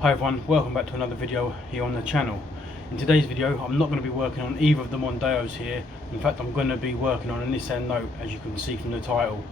Hi everyone, welcome back to another video here on the channel. In today's video I'm not going to be working on either of the Mondeos here. In fact, I'm going to be working on a Nissan Note, as you can see from the title.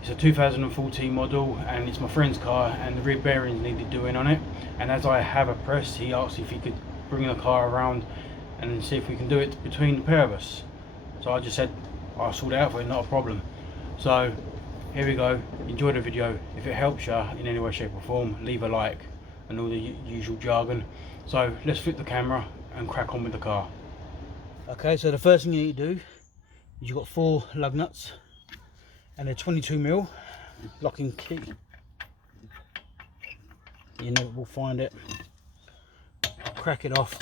It's a 2014 model and it's my friend's car, and the rear bearings needed doing on it, and as I have a press, he asked if he could bring the car around and see if we can do it between the pair of us. So I just said I'll sort it out for you, not a problem. So here we go, enjoy the video. If it helps you in any way, shape or form, leave a like and all the usual jargon. So let's flip the camera and crack on with the car. Okay, so the first thing you need to do is you've got 4 lug nuts and a 22mm locking key. You never will find it. Crack it off.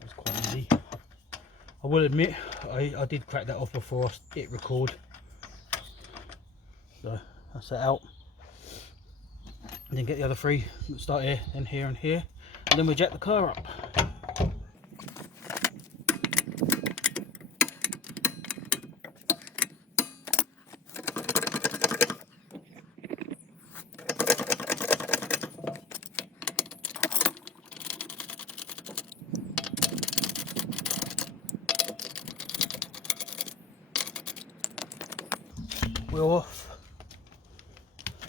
That's quite easy. I will admit I did crack that off before I hit record. So that's that out. And then get the other 3, start here, then here and here, and then we jack the car up. Wheel off.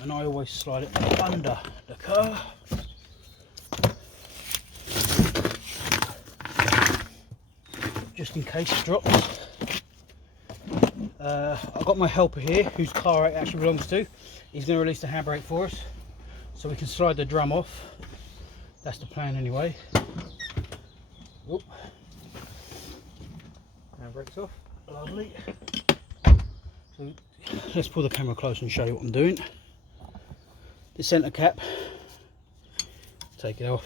And I always slide it under the car. Just in case it drops. I've got my helper here, whose car it actually belongs to. He's going to release the handbrake for us, so we can slide the drum off. That's the plan anyway. Oop. Handbrake's off. Lovely. So let's pull the camera close and show you what I'm doing. The centre cap, take it off.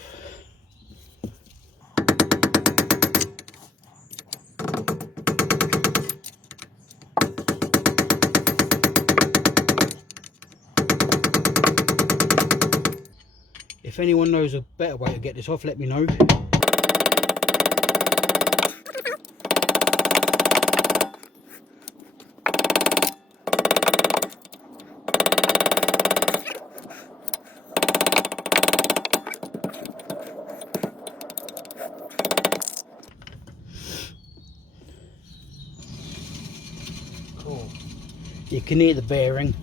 If anyone knows a better way to get this off, let me know. You can hear the bearing.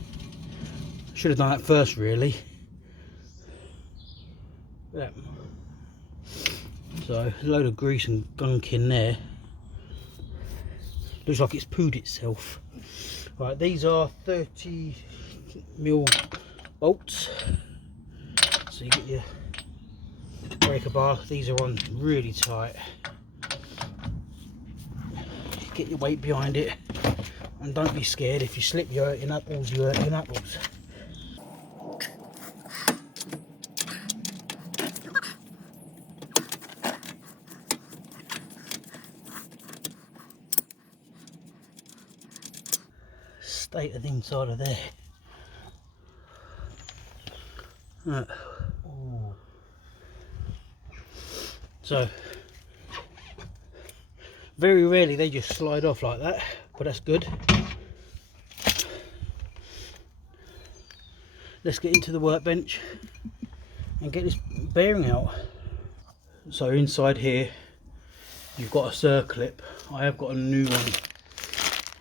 Should have done that first, really. Yeah. So a load of grease and gunk in there. Looks like it's pooed itself. Right, these are 30mm bolts. So you get your breaker bar. These are on really tight. Get your weight behind it. And don't be scared, if you slip, you hurt your knuckles, you hurt your knuckles. State of the inside of there. Right. So, very rarely they just slide off like that, but that's good. Let's get into the workbench and get this bearing out. So inside here you've got a circlip. I have got a new one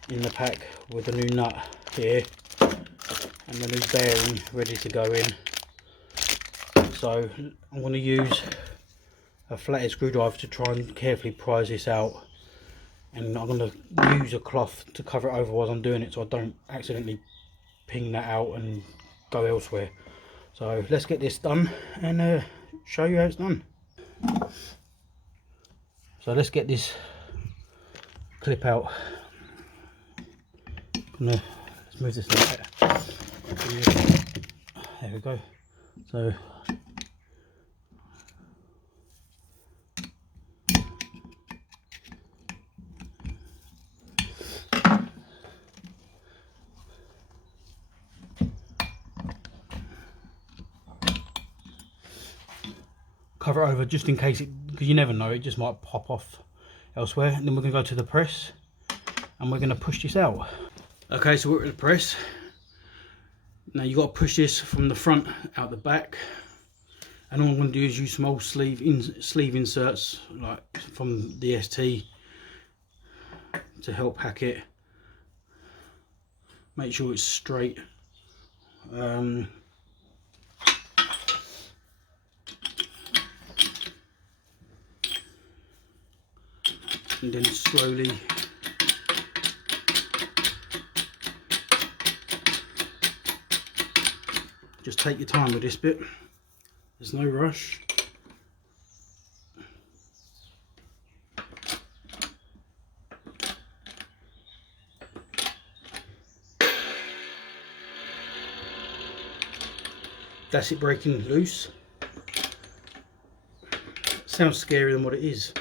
in the pack with a new nut here and the new bearing ready to go in. So I'm going to use a flathead screwdriver to try and carefully prise this out, and I'm going to use a cloth to cover it over while I'm doing it, so I don't accidentally ping that out and go elsewhere. So let's get this done and show you how it's done. So let's get this clip out. Let's move this like that. There we go. So cover it over just in case, because you never know, it just might pop off elsewhere. And then we're going to go to the press and we're going to push this out. Okay, so we're at the press. Now you've got to push this from the front out the back. And all I'm going to do is use some old sleeve inserts, like from the ST, to help hack it. Make sure it's straight. And then slowly just take your time with this bit. There's no rush. That's it breaking loose. Sounds scarier than what it is.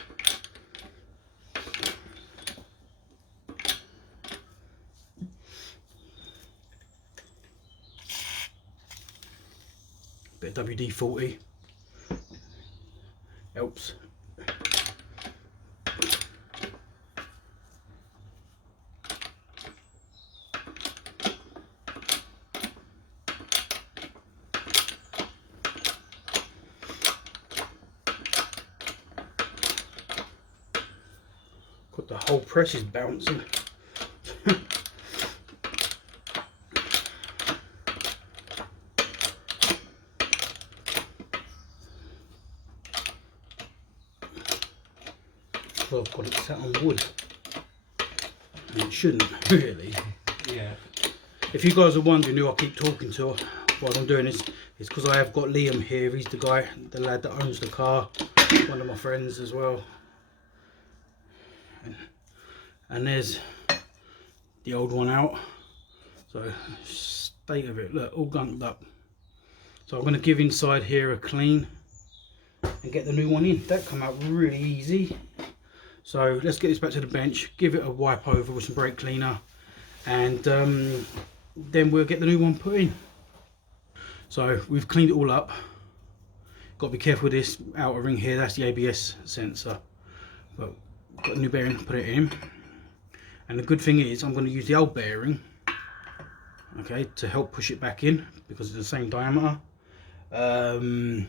Bit of WD-40 helps. Got the whole press is bouncing. Well, I've got it sat on wood. And it shouldn't, really. Yeah. If you guys are wondering who I keep talking to while I'm doing this, it's because I have got Liam here. He's the guy, the lad that owns the car. One of my friends as well. And there's the old one out. So, state of it, look, all gunked up. So I'm going to give inside here a clean and get the new one in. That come out really easy. So let's get this back to the bench, give it a wipe over with some brake cleaner, and then we'll get the new one put in. So we've cleaned it all up. Got to be careful with this outer ring here, that's the ABS sensor. But got a new bearing, put it in. And the good thing is I'm going to use the old bearing, okay, to help push it back in because it's the same diameter. And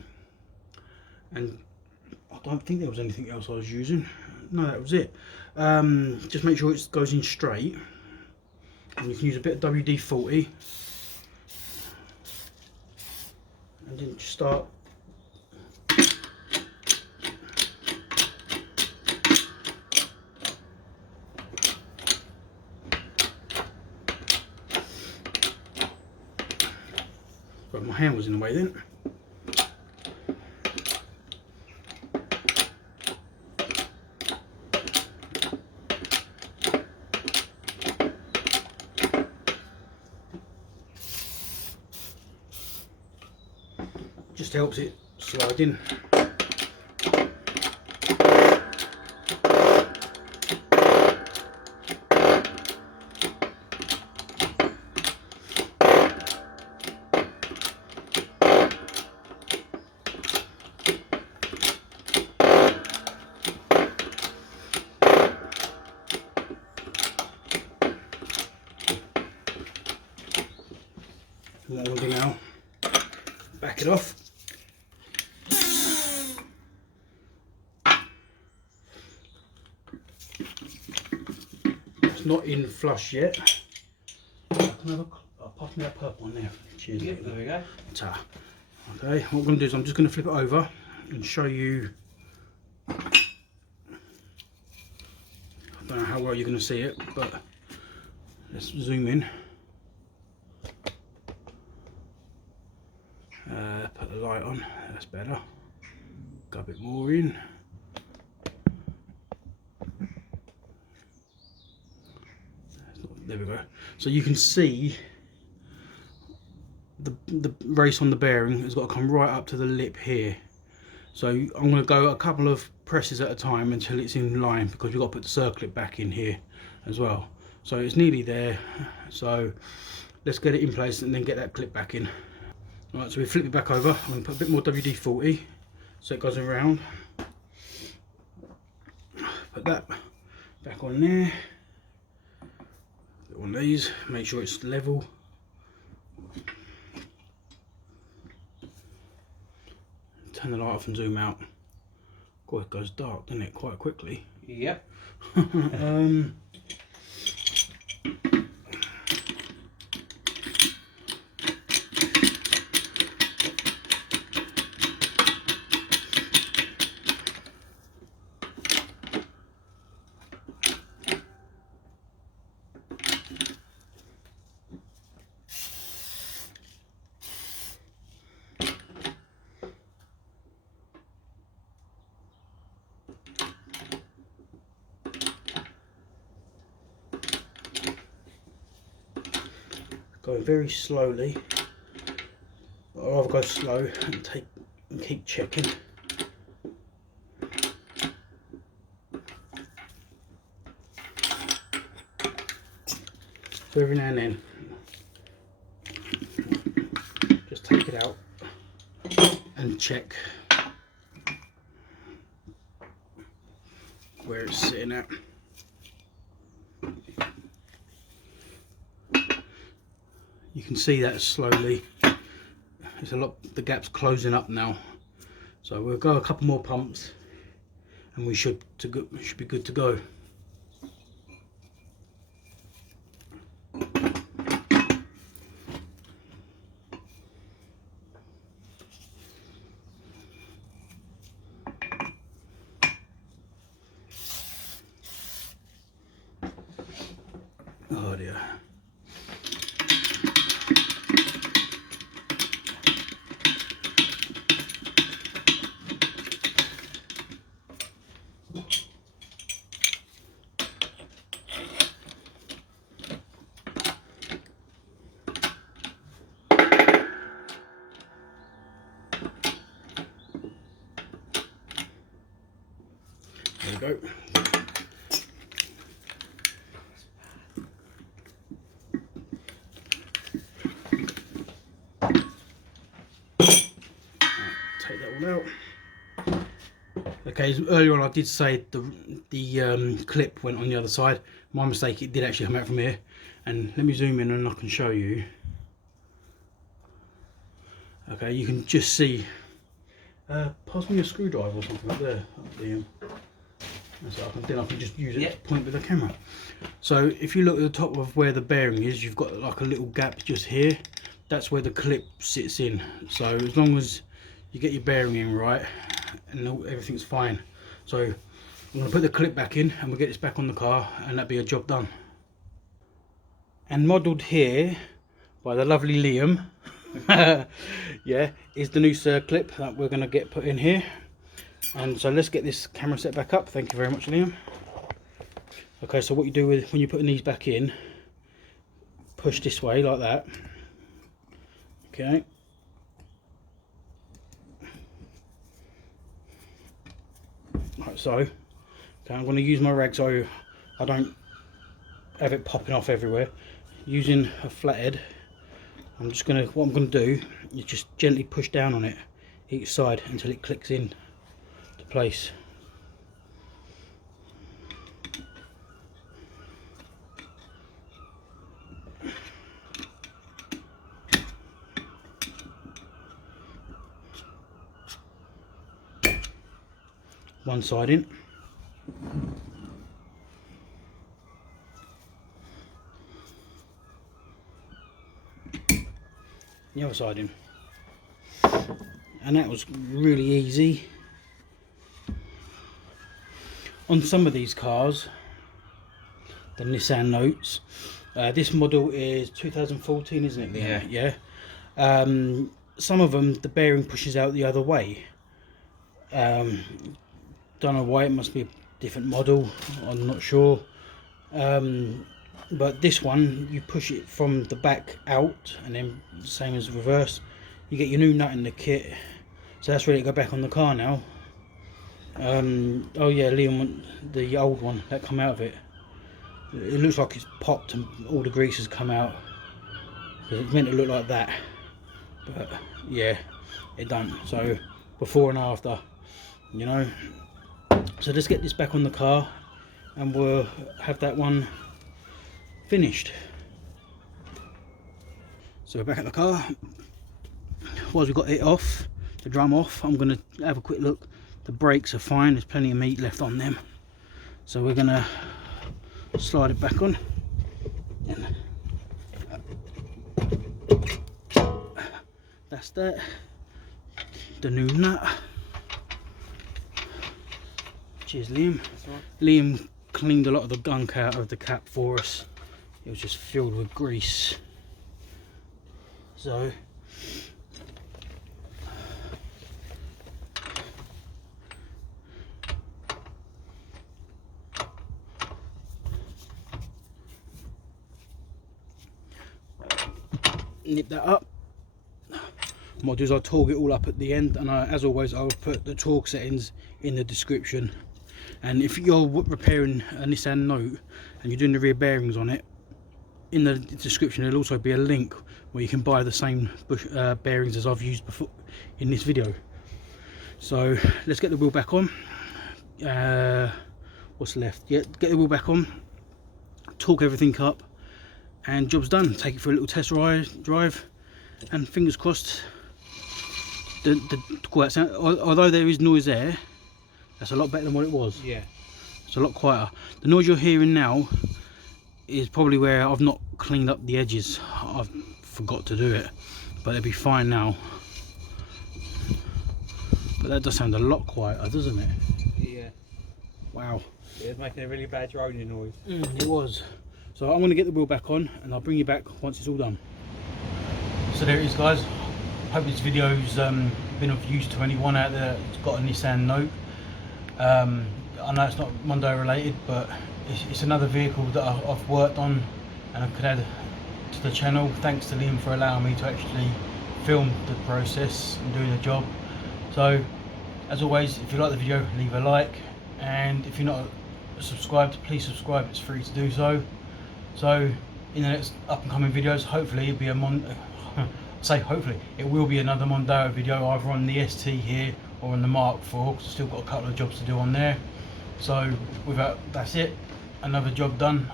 I don't think there was anything else I was using. No, that was it. Just make sure it goes in straight. And you can use a bit of WD-40. And then just start. But my hand was in the way then. Just helps it slide in. What I'm going to do now, back it off. It's not in flush yet. I'll pop me that purple one there. Cheers. Yeah, there we go. Ta. Okay, what I'm going to do is I'm just going to flip it over and show you. I don't know how well you're going to see it, but let's zoom in. Put the light on, that's better. Got a bit more in. There we go. So you can see the race on the bearing has got to come right up to the lip here. So I'm going to go a couple of presses at a time until it's in line, because we've got to put the circlip back in here as well. So it's nearly there. So let's get it in place and then get that clip back in. Right, so we flip it back over. I'm going to put a bit more WD-40 so it goes around. Put that back on there. Put on these, make sure it's level. turn the light off and zoom out. God, it goes dark, doesn't it, quite quickly? Yep. Going very slowly, but I'd rather go slow and keep checking. So every now and then, just take it out and check where it's sitting at. You can see that slowly. It's the gap's closing up now. So we'll go a couple more pumps and we should be good to go. Oh dear. There we go. Take that one out. Okay, earlier on I did say the clip went on the other side. My mistake, it did actually come out from here. And let me zoom in and I can show you. Okay, you can just see. Pass me a screwdriver or something up there. So then I can just use it to point with the camera. So if you look at the top of where the bearing is, you've got like a little gap just here. That's where the clip sits in. So as long as you get your bearing in right, and everything's fine. So I'm going to put the clip back in and we'll get this back on the car, and that'll be a job done. And modelled here by the lovely Liam, yeah, is the new clip that we're going to get put in here. And so let's get this camera set back up. Thank you very much, Liam. Okay, so what you do when you're putting these back in, push this way like that. Okay. Like so. Okay, I'm going to use my rag so I don't have it popping off everywhere. Using a flathead, what I'm going to do is just gently push down on it each side until it clicks in to place. One side in. The other side in. And that was really easy. On some of these cars, the Nissan Notes, this model is 2014, isn't it? Yeah. Yeah. Some of them, the bearing pushes out the other way. Don't know why, it must be a different model, I'm not sure. But this one, you push it from the back out, and then same as reverse, you get your new nut in the kit. So that's ready to go back on the car now. Oh yeah, Liam, the old one that come out of it, it looks like it's popped and all the grease has come out. It's meant to look like that, but yeah, it don't. So before and after, you know. So let's get this back on the car and we'll have that one finished. So we're back at the car. Once we've got it off, the drum off. I'm going to have a quick look. The brakes are fine, there's plenty of meat left on them. So we're going to slide it back on. And that's that. The new nut. Cheers, Liam. Liam cleaned a lot of the gunk out of the cap for us. It was just filled with grease. So nip that up. What I'll do is I'll torque it all up at the end, and as always I'll put the torque settings in the description. And if you're repairing a Nissan Note and you're doing the rear bearings on it, in the description there'll also be a link where you can buy the same bearings as I've used before in this video. So let's get the wheel back on. What's left? Yeah, get the wheel back on, torque everything up, and job's done. Take it for a little test drive, and fingers crossed although there is noise there, that's a lot better than what it was. Yeah, it's a lot quieter. The noise you're hearing now is probably where I've not cleaned up the edges. I've forgot to do it, but it'll be fine now. But that does sound a lot quieter, doesn't it? Yeah. Wow. Yeah, it's making a really bad droning noise. It was. So I'm going to get the wheel back on, and I'll bring you back once it's all done. So there it is, guys. Hope this video's been of use to anyone out there that's got a Nissan Note. I know it's not Mondo related, but it's another vehicle that I've worked on and I could add to the channel. Thanks to Liam for allowing me to actually film the process and doing the job. So as always, if you like the video, leave a like, and if you're not subscribed, please subscribe. It's free to do so. So in the next up and coming videos, hopefully it'll be hopefully it will be another Mondeo video, either on the ST here or on the Mark IV, because I've still got a couple of jobs to do on there. So that's it, another job done.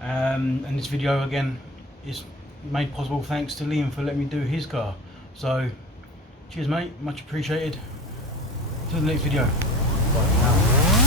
And this video again is made possible thanks to Liam for letting me do his car. So cheers, mate, much appreciated. Till the next video. Bye for now.